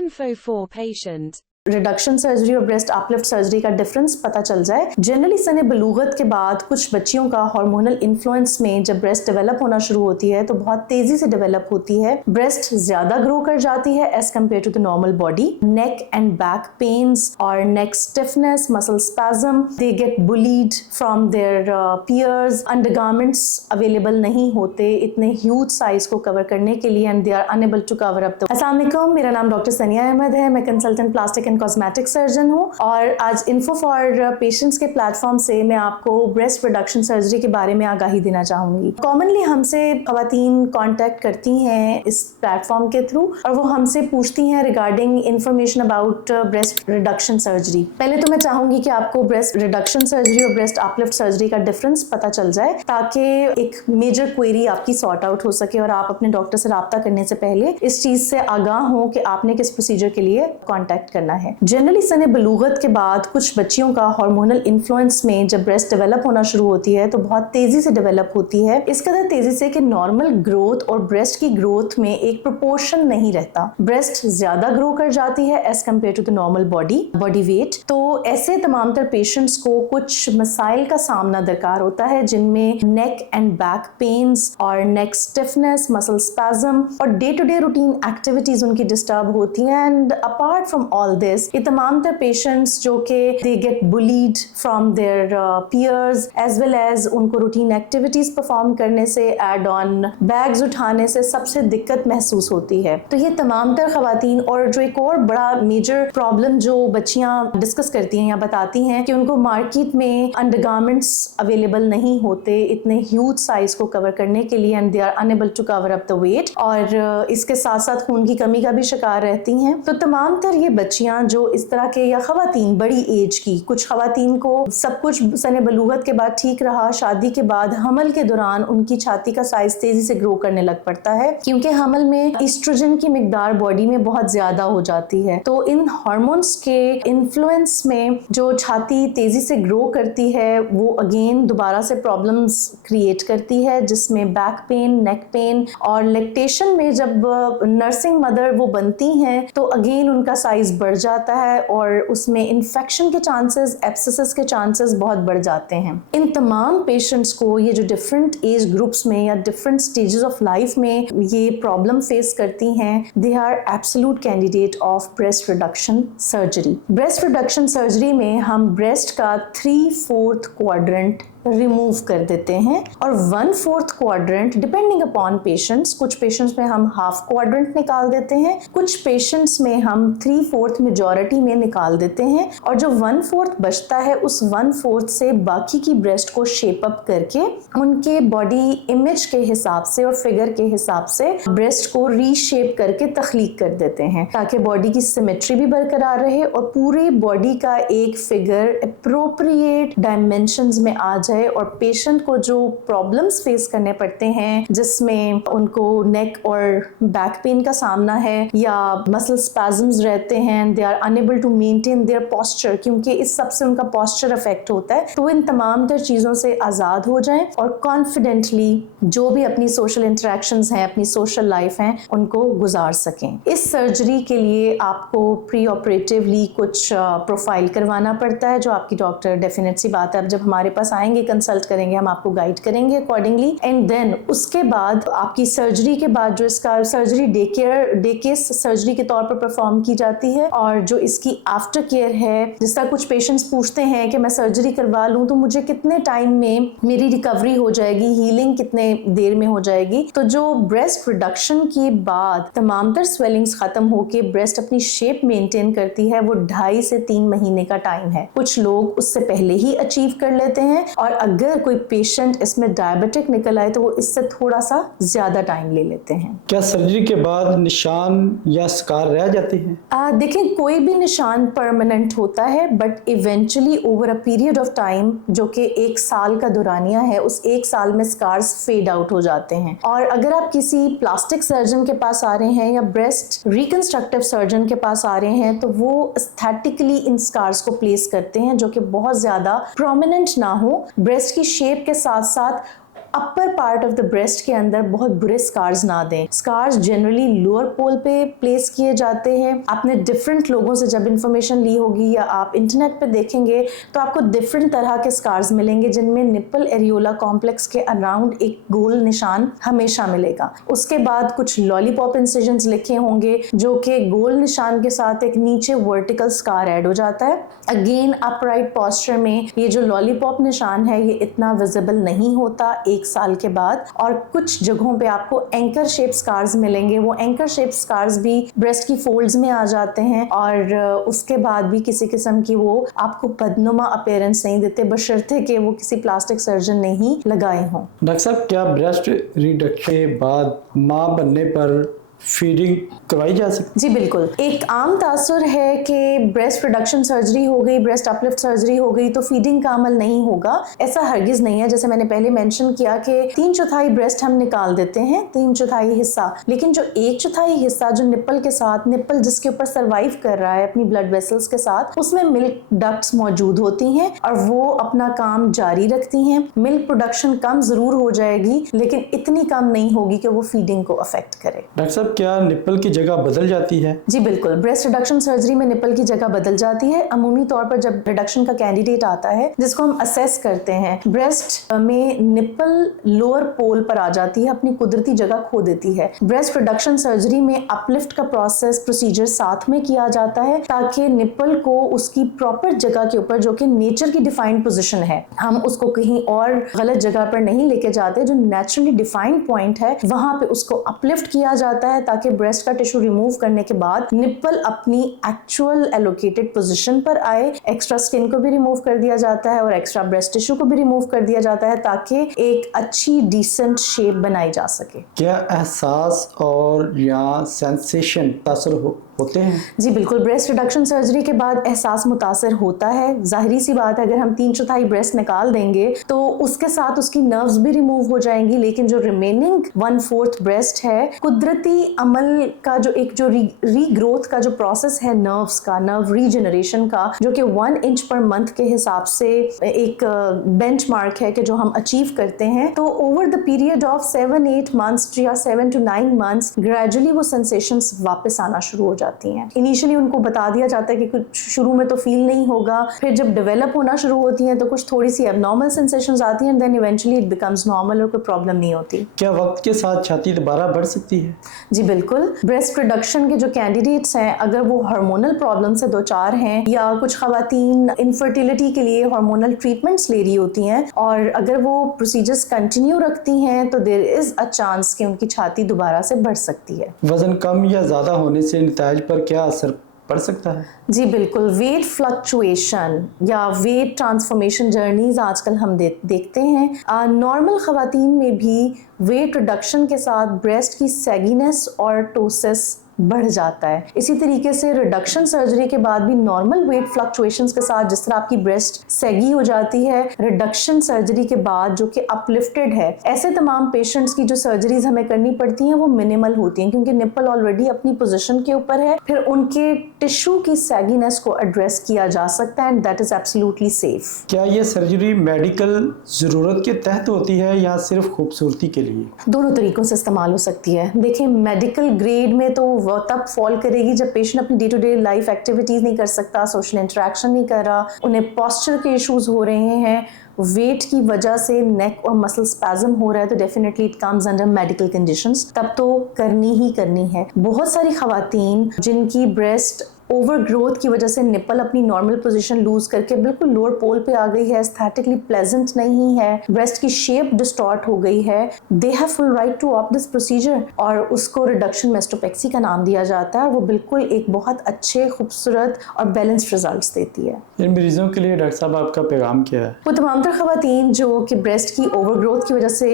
Info for patient. Reduction surgery और breast uplift surgery का difference पता चल जाए। जनरली सने बलूगत के बाद कुछ बच्चियों का हार्मोनल इन्फ्लुएंस में जब ब्रेस्ट डेवलप होना शुरू होती है तो बहुत तेजी से डेवलप होती है, ब्रेस्ट ज्यादा ग्रो कर जाती है as compare to the normal body. Neck and back pains और neck stiffness, muscle spasm, they get bullied from their peers, undergarments available नहीं होते इतने ह्यूज साइज को कवर करने के लिए and they are unable to cover up. अस्सलाम वालेकुम, मेरा नाम डॉक्टर सनिया अहमद है, मैं consultant plastic and cosmetic surgeon हूँ और आज इन्फो फॉर पेशेंट्स के प्लेटफॉर्म से मैं आपको ब्रेस्ट रिडक्शन सर्जरी के बारे में आगाही देना चाहूंगी। कॉमनली हमसे खवातीन कांटेक्ट करती हैं इस प्लेटफॉर्म के थ्रू और वो हमसे पूछती हैं regarding information about breast reduction surgery. पहले तो मैं चाहूंगी कि आपको ब्रेस्ट रिडक्शन सर्जरी और ब्रेस्ट अपलिफ्ट सर्जरी का डिफरेंस पता चल जाए ताकि एक मेजर क्वेरी आपकी सॉर्ट आउट हो सके और आप अपने डॉक्टर से राब्ता करने से पहले इस चीज से आगाह हो कि आपने किस प्रोसीजर के लिए कॉन्टैक्ट करना है। जनरली सने बलूगत के बाद कुछ बच्चियों का हार्मोनल इन्फ्लुएंस में जब ब्रेस्ट डेवलप होना शुरू होती है तो बहुत तेजी से डेवलप होती है, इस कदर तेजी से कि नॉर्मल ग्रोथ और ब्रेस्ट की ग्रोथ में एक प्रोपोर्शन नहीं रहता। ब्रेस्ट ज्यादा ग्रो कर जाती है as compare to the normal body weight. तो ऐसे तमाम तर पेशेंट्स को कुछ मसाइल का सामना दरकार होता है जिनमें नेक एंड बैक पेन्स और नेक स्टिफनेस, मसल स्पैज्म और day to day routine activities उनकी डिस्टर्ब होती हैं। And apart from all this, ये तमाम तर पेशेंट्स जो कि they get bullied from their peers as well as उनको रूटीन एक्टिविटीज परफॉर्म करने से, एड ऑन बैग्स उठाने से सबसे दिक्कत महसूस होती है। तो ये तमाम तर खवातीन, और जो एक और बड़ा मेजर प्रॉब्लम जो बच्चियां डिस्कस करती हैं या बताती हैं कि उनको मार्केट में अंडरगारमेंट्स अवेलेबल नहीं होते इतने ह्यूज साइज को कवर करने के लिए and they are unable to cover up the weight, और इसके साथ साथ खून की कमी का भी शिकार रहती हैं। तो तमाम तर ये बच्चियां जो इस तरह के, या खवातीन बड़ी एज की, कुछ खवातीन को सब कुछ सने बलूगत के बाद ठीक रहा, शादी के बाद हमल के दौरान उनकी छाती का साइज तेजी से ग्रो करने लग पड़ता है क्योंकि हमल में ईस्ट्रोजन की मिकदार बॉडी में बहुत ज्यादा हो जाती है। तो इन हार्मोन्स के इन्फ्लुएंस में जो छाती तेजी से ग्रो करती है वो अगेन दोबारा से प्रॉब्लम्स क्रिएट करती है जिसमें बैक पेन, नेक पेन, और लैक्टेशन में जब नर्सिंग मदर वो बनती हैं तो अगेन उनका साइज बढ़ जाता है और उसमें इन्फेक्शन के चांसेस, एब्सेसिस के चांसेस बहुत बढ़ जाते हैं। इन तमाम पेशेंट्स को ये जो डिफरेंट एज ग्रुप्स में या डिफरेंट स्टेजेस ऑफ लाइफ में ये प्रॉब्लम फेस करती हैं, they are absolute candidate of breast reduction surgery. Breast reduction surgery में हम ब्रेस्ट का 3/4 क्वाड्रेंट रिमूव कर देते हैं और 1/4 क्वाड्रेंट डिपेंडिंग अपॉन पेशेंट्स, कुछ पेशेंट्स में हम हाफ क्वाड्रेंट निकाल देते हैं, कुछ पेशेंट्स में हम 3/4 मेजॉरिटी में निकाल देते हैं, और जो 1/4 बचता है उस 1/4 से बाकी की ब्रेस्ट को शेप अप करके उनके बॉडी इमेज के हिसाब से और फिगर के हिसाब से ब्रेस्ट को रीशेप करके तख्लीक कर देते हैं ताकि बॉडी की सिमेट्री भी बरकरार रहे और पूरे बॉडी का एक फिगर अप्रोप्रिएट डायमेंशंस में आ जाए और पेशेंट को जो प्रॉब्लम्स फेस करने पड़ते हैं जिसमें उनको नेक और बैक पेन का सामना है या मसल स्पैज्म्स रहते हैं, they are unable to maintain their posture क्योंकि इस सब से उनका पोस्चर अफेक्ट होता है, तो इन तमाम तर चीज़ों से आज़ाद हो जाएं और कॉन्फिडेंटली जो भी अपनी सोशल इंटरेक्शंस हैं, अपनी सोशल लाइफ हैं, उनको गुजार सकें। इस सर्जरी के लिए आपको प्री ऑपरेटिवली कुछ प्रोफाइल करवाना पड़ता है जो आपकी डॉक्टर, डेफिनेट सी बात है, अब जब हमारे पास आएंगे कंसल्ट करेंगे, हम आपको गाइड करेंगे अकॉर्डिंगली, एंड देन उसके बाद आपकी सर्जरी के बाद जो इसका सर्जरी डे केस सर्जरी के तौर पर परफॉर्म की जाती है, और जो इसकी आफ्टर केयर है, जिस तरह कुछ पेशेंट्स पूछते हैं कि मैं सर्जरी करवा लूं तो मुझे कितने टाइम में मेरी रिकवरी हो जाएगी, हीलिंग कितने देर में हो जाएगी। तो जो ब्रेस्ट रिडक्शन के बाद तमाम तर स्वेलिंग्स खत्म होके ब्रेस्ट अपनी शेप मेंटेन करती है वो 2.5 से 3 महीने का टाइम है। कुछ लोग उससे पहले ही अचीव कर लेते हैं और अगर कोई पेशेंट इसमें डायबिटिक निकल आए तो वो इससे थोड़ा सा ज्यादा टाइम ले लेते हैं। क्या सर्जरी के बाद निशान या स्कार रह जाते हैं? देखें, कोई भी निशान परमानेंट होता है but eventually over a period of time जो कि 1 साल का दौरानिया है, उस 1 साल में स्कार्स फेड आउट हो जाते हैं। और अगर आप किसी प्लास्टिक सर्जन के पास आ रहे हैं या ब्रेस्ट रिकंस्ट्रक्टिव सर्जन के पास आ रहे हैं तो वो एस्थेटिकली इन स्कार्स को प्लेस करते हैं जो कि बहुत ज्यादा प्रोमिनेंट ना हो, ब्रेस्ट की शेप के साथ साथ upper part of the breast के अंदर बहुत बुरे स्कार्स ना दें। स्कार्स जनरली लोअर पोल पे प्लेस किए जाते हैं। आपने डिफरेंट लोगों से जब इंफॉर्मेशन ली होगी या आप इंटरनेट पे देखेंगे तो आपको डिफरेंट तरह के स्कार्स मिलेंगे जिनमें निपल एरियोला कॉम्प्लेक्स के अराउंड एक गोल निशान हमेशा मिलेगा। उसके बाद कुछ लॉलीपॉप इंसिजन्स लिखे होंगे जो कि गोल निशान के साथ एक नीचे वर्टिकल स्कार ऐड हो जाता है। अगेन अपराइट पोस्चर में ये जो लॉलीपॉप निशान है ये इतना विजिबल नहीं होता 1 साल के बाद, और कुछ जगहों पे आपको एंकर शेप स्कार्स मिलेंगे। वो एंकर शेप स्कार्स भी ब्रेस्ट की फोल्ड्स में आ जाते हैं और उसके बाद भी किसी किस्म की वो आपको बदनुमा अपीयरेंस नहीं देते, बशर्ते कि वो किसी प्लास्टिक सर्जन ने ही लगाए हों। डॉक्टर साहब, क्या ब्रेस्ट रिडक्शन के बाद माँ बनने पर फीडिंग करवाई जा सकती? जी बिल्कुल। एक आम तासुर है कि ब्रेस्ट रिडक्शन सर्जरी हो गई, ब्रेस्ट अपलिफ्ट सर्जरी हो गई तो फीडिंग का अमल नहीं होगा। ऐसा हरगिज नहीं है। जैसे मैंने पहले मेंशन किया कि 3/4 ब्रेस्ट हम निकाल देते हैं, 3/4 हिस्सा, लेकिन जो 1/4 हिस्सा जो निप्पल के साथ, निप्पल जिसके ऊपर सर्वाइव कर रहा है अपनी ब्लड वेसल्स के साथ, उसमें मिल्क डक्ट्स मौजूद होती हैं और वो अपना काम जारी रखती हैं। मिल्क प्रोडक्शन कम जरूर हो जाएगी लेकिन इतनी कम नहीं होगी कि वो फीडिंग को अफेक्ट करे। डॉक्टर साहब, क्या निप्पल की जगह बदल जाती है? जी बिल्कुल। ब्रेस्ट रिडक्शन सर्जरी में निप्पल की जगह बदल जाती है। अमूमी तौर पर जब रिडक्शन का कैंडिडेट आता है जिसको हम असेस करते हैं, ब्रेस्ट में निप्पल लोअर पोल पर आ जाती है, अपनी कुदरती जगह खो देती है। ब्रेस्ट रिडक्शन सर्जरी में अपलिफ्ट का प्रोसीजर साथ में किया जाता है ताकि निप्पल को उसकी प्रॉपर जगह के ऊपर, जो कि नेचर की डिफाइंड पोजीशन है, हम उसको कहीं और गलत जगह पर नहीं लेके जाते, जो नेचुरली डिफाइंड पॉइंट है वहां पे उसको अपलिफ्ट किया जाता है ताकि ब्रेस्ट का टिश्यू रिमूव करने के बाद निप्पल अपनी एक्चुअल एलोकेटेड पोजीशन पर आए। एक्स्ट्रा स्किन को भी रिमूव कर दिया जाता है और एक्स्ट्रा ब्रेस्ट टिश्यू को भी रिमूव कर दिया जाता है ताकि एक अच्छी डिसेंट शेप बनाई जा सके। क्या एहसास और या सेंसेशन तासर होते हैं? जी बिल्कुल। ब्रेस्ट रिडक्शन सर्जरी के बाद एहसास मुतासर होता है। जाहिरी सी बात है, अगर हम 3/4 ब्रेस्ट निकाल देंगे तो उसके साथ उसकी नर्व्स भी रिमूव हो जाएंगी, लेकिन जो रिमेनिंग 1/4 ब्रेस्ट है, कुदरती अमल का जो रीग्रोथ का जो प्रोसेस है नर्व्स का, नर्व रीजनरेशन का, जो कि 1 इंच पर मंथ के हिसाब से एक बेंचमार्क है कि जो हम अचीव करते हैं, तो over the period of 7-8 months या 7 to 9 मंथ्स ग्रेजुअली वो सेंसेशंस वापस आना शुरू हो जाती हैं। इनिशियली उनको बता दिया जाता है कि कुछ शुरू में तो फील नहीं होगा, फिर जब डेवलप होना शुरू होती हैं तो कुछ थोड़ी सी एबनॉर्मल सेंसेशंस आती हैं, then eventually it becomes normal और कोई प्रॉब्लम नहीं होती। क्या वक्त के साथ छाती दोबारा बढ़ सकती है? जी बिल्कुल। ब्रेस्ट रिडक्शन के जो कैंडिडेट्स हैं, अगर वो हार्मोनल प्रॉब्लम से दो चार हैं या कुछ खवातीन इनफर्टिलिटी के लिए हार्मोनल ट्रीटमेंट्स ले रही होती हैं और अगर वो प्रोसीजर्स कंटिन्यू रखती हैं तो देयर इज अ चांस कि उनकी छाती दोबारा से बढ़ सकती है। वजन कम या ज्यादा होने से नताइज पर क्या असर पड़ सकता है? जी बिल्कुल। वेट फ्लक्चुएशन या वेट ट्रांसफॉर्मेशन जर्नीज आजकल हम देखते हैं। नॉर्मल खवातीन में भी वेट रिडक्शन के साथ ब्रेस्ट की सैगीनेस और टोसिस बढ़ जाता है। इसी तरीके से रिडक्शन सर्जरी के बाद भी नॉर्मल वेट फ्लक्चुएशंस के साथ जिस तरह आपकी ब्रेस्ट सैगी हो जाती है, रिडक्शन सर्जरी के बाद जो कि अपलिफ्टेड है, ऐसे तमाम पेशेंट्स की जो सर्जरीज हमें करनी पड़ती हैं वो मिनिमल होती हैं क्योंकि निप्पल ऑलरेडी अपनी पोजीशन के ऊपर है। फिर उनके टिश्यू की सैगीनेस को एड्रेस किया जा सकता है and that is absolutely safe. क्या ये सर्जरी मेडिकल जरूरत के तहत होती है या सिर्फ खूबसूरती के लिए? दोनों तरीकों से इस्तेमाल हो सकती है। देखिए, मेडिकल ग्रेड में तो वो तब फॉल करेगी जब पेशेंट अपनी day to day life activities नहीं कर सकता, सोशल इंटरेक्शन नहीं कर रहा, उन्हें पोस्चर के इश्यूज हो रहे हैं, वेट की वजह से नेक और मसल स्पैज्म हो रहा है, तो definitely it comes under medical conditions, तब तो करनी ही करनी है। बहुत सारी खवातीन जिनकी ब्रेस्ट ओवर ग्रोथ की वजह से निप्पल अपनी नॉर्मल पोजीशन लूज करके बिल्कुल लोअर पोल पे आ गई है, एस्थेटिकली प्लेजेंट नहीं है, ब्रेस्ट की शेप डिस्टॉर्ट हो गई है, they have full right to opt this procedure और उसको रिडक्शन मेस्टोपेक्सी का नाम दिया जाता है। वो बिल्कुल एक बहुत अच्छे, खूबसूरत और बैलेंस्ड रिजल्ट्स देती है। इन मरीजों के लिए डॉक्टर साहब आपका पैगाम क्या है? वो तमाम तर खवातीन जो कि ब्रेस्ट की ओवर ग्रोथ की वजह से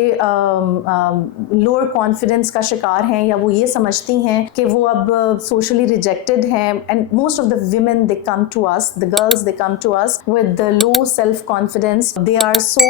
लोअर कॉन्फिडेंस का शिकार हैं या वो ये समझती हैं कि वो अब सोशली रिजेक्टेड हैं, and and most of the women, they come to us, the girls, they come to us with the low self confidence. They are so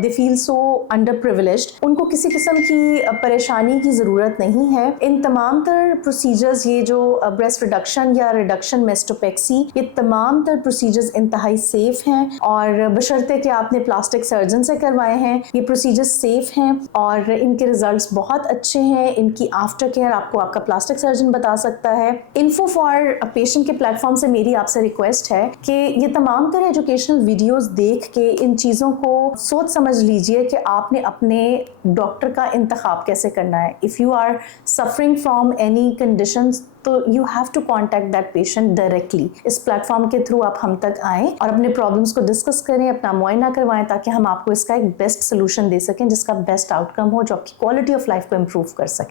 they feel so underprivileged. उनको किसी किस्म की परेशानी की ज़रूरत नहीं है. इन तमाम तर प्रोसीजर्स, ये जो ब्रेस्ट रिडक्शन या रिडक्शन मेस्टोपेक्सी, ये तमाम तर प्रोसीजर्स इंतहाई सेफ हैं और बशर्ते कि आपने प्लास्टिक सर्जन से करवाए हैं, ये प्रोसीजर्स सेफ हैं और इनके रिजल्ट्स बहुत अच्छे हैं. इनकी आफ्टर केयर आपको आपका प्लास्टिक सर्जन बता सकता है. इन्फो फॉर पेशेंट के प्लेटफॉर्म से मेरी आपसे रिक्वेस्ट है कि ये तमाम तरह एजुकेशनल वीडियोस देख के इन चीज़ों को सोच समझ लीजिए कि आपने अपने डॉक्टर का इंतखाब कैसे करना है. If you are suffering from any conditions तो you have to contact that patient directly. इस प्लेटफॉर्म के थ्रू आप हम तक आएँ और अपने प्रॉब्लम्स को डिस्कस करें, अपना मुआयना करवाएं, ताकि हम आपको इसका एक बेस्ट सोल्यूशन दे सकें जिसका बेस्ट आउटकम हो, जो आपकी क्वालिटी ऑफ लाइफ को इम्प्रूव कर सके.